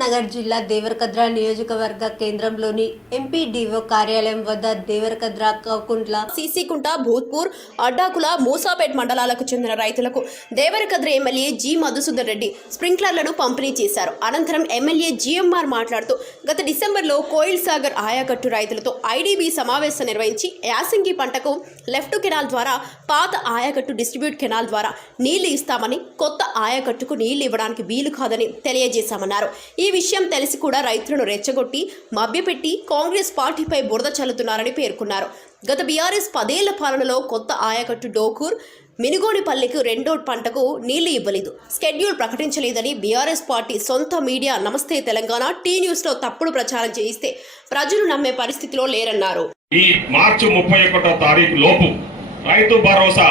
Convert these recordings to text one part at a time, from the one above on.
నగర్ జిల్లా దేవరకద్ర నియోజకవర్గ కేంద్రంలోని ఎంపీడీఓ కార్యాలయం వద్ద దేవరకద్ర, కౌకుంట్ల, సీసీకుంట, భూత్పూర్, అడ్డాకుల, మూసాపేట్ మండలాలకు చెందిన రైతులకు దేవరకద్ర ఎమ్మెల్యే జి మధుసూదన్ రెడ్డి స్ప్రింక్లర్లను పంపిణీ చేశారు. అనంతరం ఎమ్మెల్యే జిఎంఆర్ మాట్లాడుతూ గత డిసెంబర్లో కోయిల్ సాగర్ ఆయకట్టు రైతులతో ఐడీబీ సమావేశం నిర్వహించి యాసంగి పంటకు లెఫ్ట్ కెనాల్ ద్వారా పాత ఆయకట్టు డిస్ట్రిబ్యూట్ కెనాల్ ద్వారా నీళ్లు ఇస్తామని, కొత్త ఆయకట్టుకు నీళ్లు ఇవ్వడానికి వీలు కాదని తెలియజేశామన్నారు. ఈ విషయం తెలిసి కూడా రైతులను రెచ్చగొట్టి మభ్యపెట్టి కాంగ్రెస్ పార్టీపై బురద చల్లుతున్నారని పేర్కొన్నారు. గత బీఆర్ఎస్ 10 ఏళ్ల పాలనలో కొత్త ఆయకట్టు డోకూర్, మినుగోడిపల్లికి రెండో పంటకు నీళ్లు ఇవ్వలేదు, స్కెడ్యూల్ ప్రకటించలేదని బీఆర్ఎస్ పార్టీ సొంత మీడియా నమస్తే తెలంగాణ టీ న్యూస్లో తప్పుడు ప్రచారం చేయిస్తే ప్రజలు నమ్మే పరిస్థితిలో లేరన్నారు. ఈ మార్చి 31వ తారీఖు లోపు రైతు భరోసా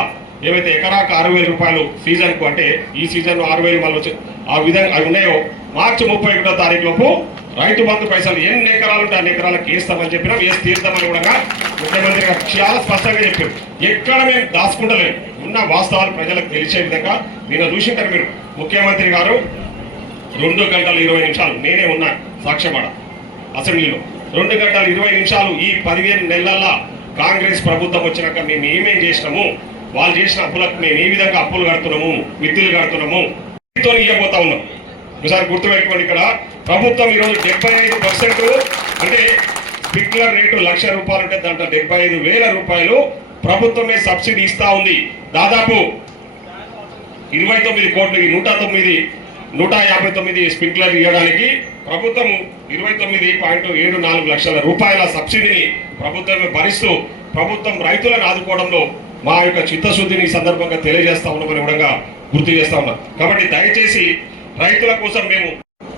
ఏవైతే ఎకరాకు 6,000 రూపాయలు సీజన్కు, అంటే ఈ సీజన్ 6,000 మళ్ళీ ఆ విధంగా అవి ఉన్నాయో, మార్చి 31వ తారీఖు లోపు రైతు బంధు పైసలు ఎన్ని ఎకరాలు ఉంటే అన్ని ఎకరాలకు వేస్తామని చెప్పినా, వేసి తీర్థమని కూడా ముఖ్యమంత్రి గారు చాలా స్పష్టంగా చెప్పారు. ఎక్కడ మేము దాచుకుంటలేము, ఉన్న వాస్తవాలు ప్రజలకు తెలిసే విధంగా. నిన్న చూసింటారు మీరు, ముఖ్యమంత్రి గారు 2 గంటల 20 నిమిషాలు నేనే ఉన్నా సాక్ష్యమాడ అసెంబ్లీలో, 2 గంటల 20 నిమిషాలు ఈ 15 నెలల్లో కాంగ్రెస్ ప్రభుత్వం వచ్చినాక మేము ఏమేం చేసినాము, వాళ్ళు చేసిన అప్పులకు మేము ఏ విధంగా అప్పులు కడుతున్నాము, విత్తులు కడుతున్నాము, వీటితో ఇవ్వబోతా ఉన్నాం. ఒకసారి గుర్తుపెట్టుకోండి, ఇక్కడ ప్రభుత్వం ఈరోజు 75%, అంటే స్ప్రింక్లర్ రేటు 1,00,000 రూపాయలు ఉంటే దాంట్లో 75,000 రూపాయలు ప్రభుత్వమే సబ్సిడీ ఇస్తా ఉంది. దాదాపు 29 కోట్లు, 159 స్ప్రింక్లర్ ఇవ్వడానికి ప్రభుత్వం 29.74 లక్షల రూపాయల సబ్సిడీని ప్రభుత్వమే భరిస్తూ ప్రభుత్వం రైతులను ఆదుకోవడంలో మా యొక్క చిత్తశుద్ధిని ఈ సందర్భంగా తెలియజేస్తా ఉన్నామని కూడా గుర్తు చేస్తా ఉన్నాం. కాబట్టి దయచేసి రైతుల కోసం మేము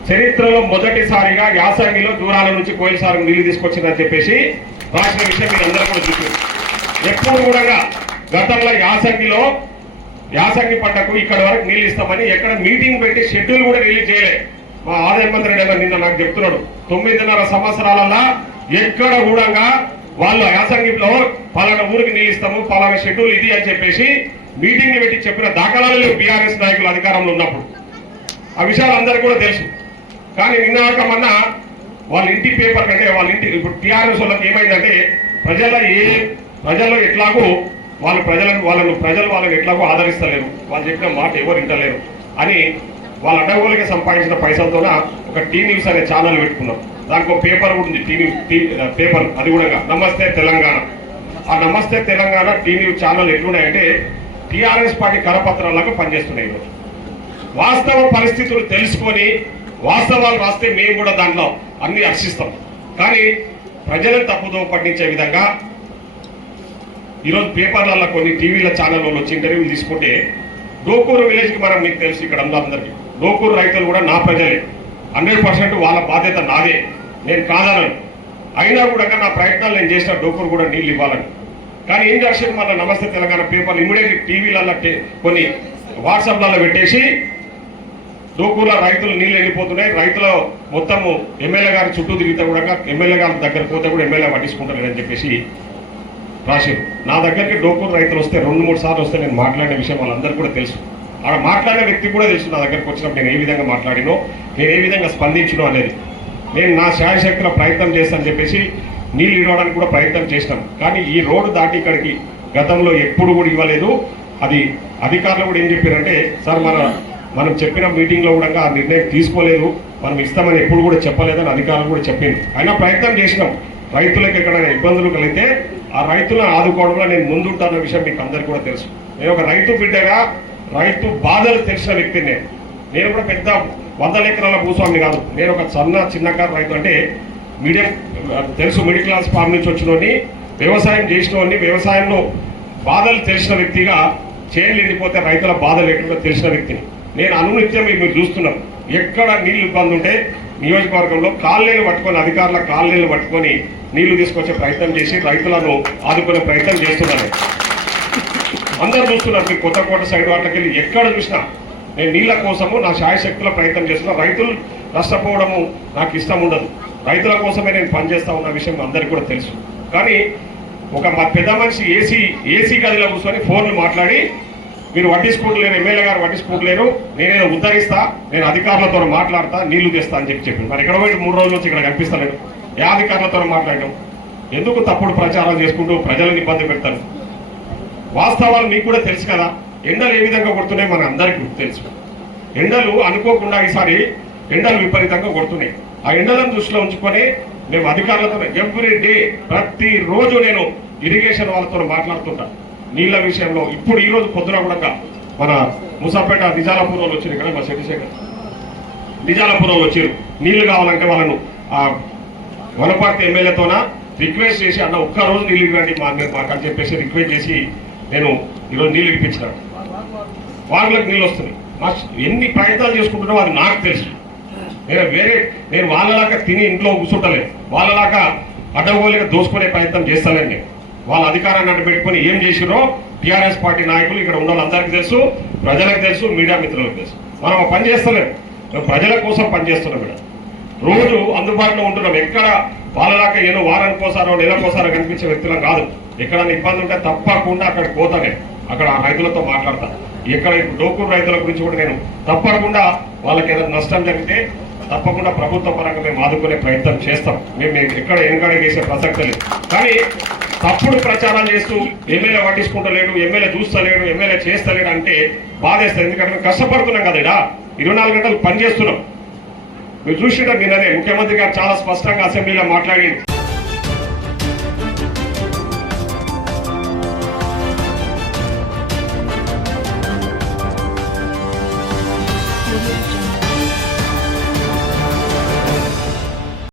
చరిత్రలో మొదటిసారిగా యాసంగిలో దూరాల నుంచి కోయిల్ సాగర్ నీళ్లు తీసుకొచ్చిందని చెప్పేసి రాసిన విషయం మీరు అందరూ కూడా చూసారు. ఎప్పుడు కూడా గతంలో యాసంగి పంటకు ఇక్కడ వరకు నీళ్ళు ఇస్తామని ఎక్కడ మీటింగ్ పెట్టి షెడ్యూల్ కూడా రిలీజ్ చేయలే. మా ఆదాయ మంత్రి నిన్న నాకు చెప్తున్నాడు, 9.5 సంవత్సరాలలో ఎక్కడ కూడా వాళ్ళు యాసంగిలో పలానా ఊరికి నీళ్ళు ఇస్తాము, పలానా షెడ్యూల్ ఇది అని చెప్పేసి మీటింగ్ పెట్టి చెప్పిన దాఖలాలు లేవు బీఆర్ఎస్ నాయకులు అధికారంలో ఉన్నప్పుడు. ఆ విషయాలు అందరికీ కూడా తెలుసు. కానీ నిన్నాక మొన్న వాళ్ళ ఇంటి పేపర్ కంటే వాళ్ళ ఇంటి ఇప్పుడు టీఆర్ఎస్ వాళ్ళకి ఏమైందంటే ప్రజల్లో ఎట్లాగో వాళ్ళని ఎట్లాగో ఆదరిస్తలేరు, వాళ్ళు చెప్పిన మాట ఎవరు వింటలేరు అని వాళ్ళ అడ్డగోలుగా సంపాదించిన పైసలతోన ఒక టీ న్యూస్ అనే ఛానల్ పెట్టుకున్నాం. దానికి ఒక పేపర్ కూడా ఉంది, పేపర్, అది కూడా నమస్తే తెలంగాణ. ఆ నమస్తే తెలంగాణ టీ న్యూస్ ఛానల్ ఎట్లున్నాయంటే టీఆర్ఎస్ పార్టీ కరపత్రాలకు పనిచేస్తున్నాయి. ఈరోజు వాస్తవ పరిస్థితులు తెలుసుకొని వాస్తవాలు రాస్తే మేము కూడా దాంట్లో అన్ని హర్షిస్తాం. కానీ ప్రజలను తప్పుదో పట్టించే విధంగా ఈరోజు పేపర్లలో కొన్ని టీవీల ఛానల్లో వచ్చి ఇంటర్వ్యూలు తీసుకుంటే, డోకూరు విలేజ్కి మీకు తెలుసు, ఇక్కడ అందరికీ డోకూరు రైతులు కూడా నా ప్రజలే, 100% వాళ్ళ బాధ్యత నాదే, నేను కాదనను. అయినా కూడా నా ప్రయత్నాలు నేను చేసిన డోకూరు కూడా నీళ్ళు ఇవ్వాలని. కానీ ఏం చేస్తారు, మన నమస్తే తెలంగాణ పేపర్లు ఇమీడియట్లీ టీవీలలో కొన్ని వాట్సాప్లలో పెట్టేసి డోకూరులో రైతులు నీళ్ళు వెళ్ళిపోతున్నాయి, రైతులు మొత్తము ఎమ్మెల్యే గారి చుట్టూ తిరిగితే కూడా ఎమ్మెల్యే గారి దగ్గర పోతే కూడా ఎమ్మెల్యే పట్టించుకుంటారు అని చెప్పేసి రాశారు. నా దగ్గరికి డోకూరు రైతులు వస్తే 2-3 సార్లు వస్తే నేను మాట్లాడిన విషయం వాళ్ళందరికీ కూడా తెలుసు. అక్కడ మాట్లాడిన వ్యక్తి కూడా తెలుసు, నా దగ్గరకు వచ్చినప్పుడు నేను ఏ విధంగా మాట్లాడినో, నేను ఏ విధంగా స్పందించినో అనేది. నేను నా శాయశక్తుల ప్రయత్నం చేస్తానని చెప్పేసి నీళ్ళు ఇవ్వడానికి కూడా ప్రయత్నం చేసినాం. కానీ ఈ రోడ్డు దాటి ఇక్కడికి గతంలో ఎప్పుడు కూడా ఇవ్వలేదు. అది అధికారులు కూడా ఏం చెప్పారంటే, సార్ మనం చెప్పిన మీటింగ్లో కూడా ఆ నిర్ణయం తీసుకోలేదు, మనం ఇస్తామని ఎప్పుడు కూడా చెప్పలేదని అధికారులు కూడా చెప్పింది. అయినా ప్రయత్నం చేసినాం. రైతులకు ఎక్కడైనా ఇబ్బందులు కలిగితే ఆ రైతులను ఆదుకోవడంలో నేను ముందుంటాన్న విషయం మీకు అందరికీ కూడా తెలుసు. నేను ఒక రైతు బిడ్డగా రైతు బాధలు తెలిసిన వ్యక్తిని. నేను కూడా పెద్ద 100 ఎకరాల భూస్వామిని కాదు, నేను ఒక చిన్నకారు రైతు, అంటే మీడియం తెలుసు, మిడిల్ క్లాస్ ఫామ్ నుంచి వచ్చినోని, వ్యవసాయం చేసినోని, వ్యవసాయంలో బాధలు తెలిసిన వ్యక్తిగా, చేనులు ఎండిపోతే రైతుల బాధలు ఎక్కడ తెలిసిన వ్యక్తిని నేను. అనునిత్యం మీరు చూస్తున్నాం, ఎక్కడ నీళ్ళు ఇబ్బంది ఉంటే నియోజకవర్గంలో కాలనీలు పట్టుకొని, అధికారుల కాలనీలు పట్టుకొని నీళ్లు తీసుకొచ్చే ప్రయత్నం చేసి రైతులను ఆదుకునే ప్రయత్నం చేస్తున్నాను. అందరూ చూస్తున్నారు, మీరు కొత్తకోట సైడ్ వాటికి వెళ్ళి ఎక్కడ చూసినా నేను నీళ్ళ కోసము నా శాయశక్తుల ప్రయత్నం చేస్తున్నా. రైతులు నష్టపోవడము నాకు ఇష్టం ఉండదు, రైతుల కోసమే నేను పనిచేస్తా ఉన్న విషయం అందరికీ కూడా తెలుసు. కానీ ఒక మా పెద్ద మనిషి ఏసీ గదిలో కూర్చొని ఫోన్లు మాట్లాడి మీరు పట్టించుకోవట్లేరు, ఎమ్మెల్యే గారు పట్టించుకోవట్లేరు, నేనేదో ఉద్ధరిస్తా, నేను అధికారులతో మాట్లాడతా, నీళ్లు తెస్తా అని చెప్పింది. మరి ఎక్కడ పోయి 3 రోజుల నుంచి ఇక్కడ కనిపిస్తలేడు. ఏ అధికారులతో మాట్లాడడం? ఎందుకు తప్పుడు ప్రచారం చేసుకుంటూ ప్రజలను ఇబ్బంది పెడతారు? వాస్తవాలు మీకు కూడా తెలుసు కదా, ఎండలు ఏ విధంగా కొడుతున్నాయి మన అందరికీ తెలుసు. ఎండలు అనుకోకుండా ఈసారి ఎండలు విపరీతంగా కొడుతున్నాయి. ఆ ఎండలను దృష్టిలో ఉంచుకొని మేము అధికారులతో ఎవ్రీ డే ప్రతిరోజు నేను ఇరిగేషన్ వాళ్ళతో మాట్లాడుతుంటా నీళ్ల విషయంలో. ఇప్పుడు ఈ రోజు పొద్దున కూడా మన ముసాపేట నిజాలపూర్ వాళ్ళు వచ్చారు కదా, మా శెట్టిశేఖర్ నిజాలపూర్ వాళ్ళు వచ్చారు. నీళ్లు కావాలంటే వాళ్ళను వనపర్తి ఎమ్మెల్యేతోన రిక్వెస్ట్ చేసి అన్న ఒక్కరోజు నీళ్ళు ఇవ్వండి మాకు అని చెప్పేసి రిక్వెస్ట్ చేసి నేను ఈరోజు నీళ్ళు ఇప్పించినాను. వాళ్ళకి నీళ్ళు వస్తున్నాయి. ఎన్ని ప్రయత్నాలు చేసుకుంటున్నామో అది నాకు తెలుసు. నేను వాళ్ళలాగా తిని ఇంట్లో కూర్చుంటలేదు, వాళ్ళలాగా అడ్డగోలుగా దోసుకునే ప్రయత్నం చేస్తాను. నేను వాళ్ళ అధికారాన్ని అడ్డు పెట్టుకుని ఏం చేసిరో టీఆర్ఎస్ పార్టీ నాయకులు ఇక్కడ ఉన్న వాళ్ళందరికీ తెలుసు, ప్రజలకు తెలుసు, మీడియా మిత్రులకు తెలుసు. మనం పని చేస్తలేము, మేము ప్రజల కోసం పనిచేస్తున్నాం. ఇక్కడ రోజు అందుబాటులో ఉంటున్నాం. ఎక్కడ వాళ్ళలాగా ఏదో వారానికోసారో నెలకోసారో కనిపించే వ్యక్తులం కాదు. ఎక్కడైనా ఇబ్బంది ఉంటే తప్పకుండా అక్కడికి పోతానే, అక్కడ రైతులతో మాట్లాడతా. ఎక్కడ ఇప్పుడు డోకూరు రైతుల గురించి కూడా నేను తప్పకుండా వాళ్ళకి ఏదైనా నష్టం జరిగితే తప్పకుండా ప్రభుత్వ పరంగా మేము ఆదుకునే ప్రయత్నం చేస్తాం. మేము ఎక్కడ వెనకడ వేసే ప్రసక్తి లేదు. కానీ తప్పుడు ప్రచారం చేస్తూ ఎమ్మెల్యే పట్టించుకుంటలేడు, ఎమ్మెల్యే చూస్తలేడు, ఎమ్మెల్యే చేస్తలేడు అంటే బాధేస్తుంది. ఎందుకంటే మేము కష్టపడుతున్నాం కదా, ఇక్కడ 24 గంటలు పనిచేస్తున్నాం. మీరు చూసింటారు నిన్ననే ముఖ్యమంత్రి గారు చాలా స్పష్టంగా అసెంబ్లీలో మాట్లాడి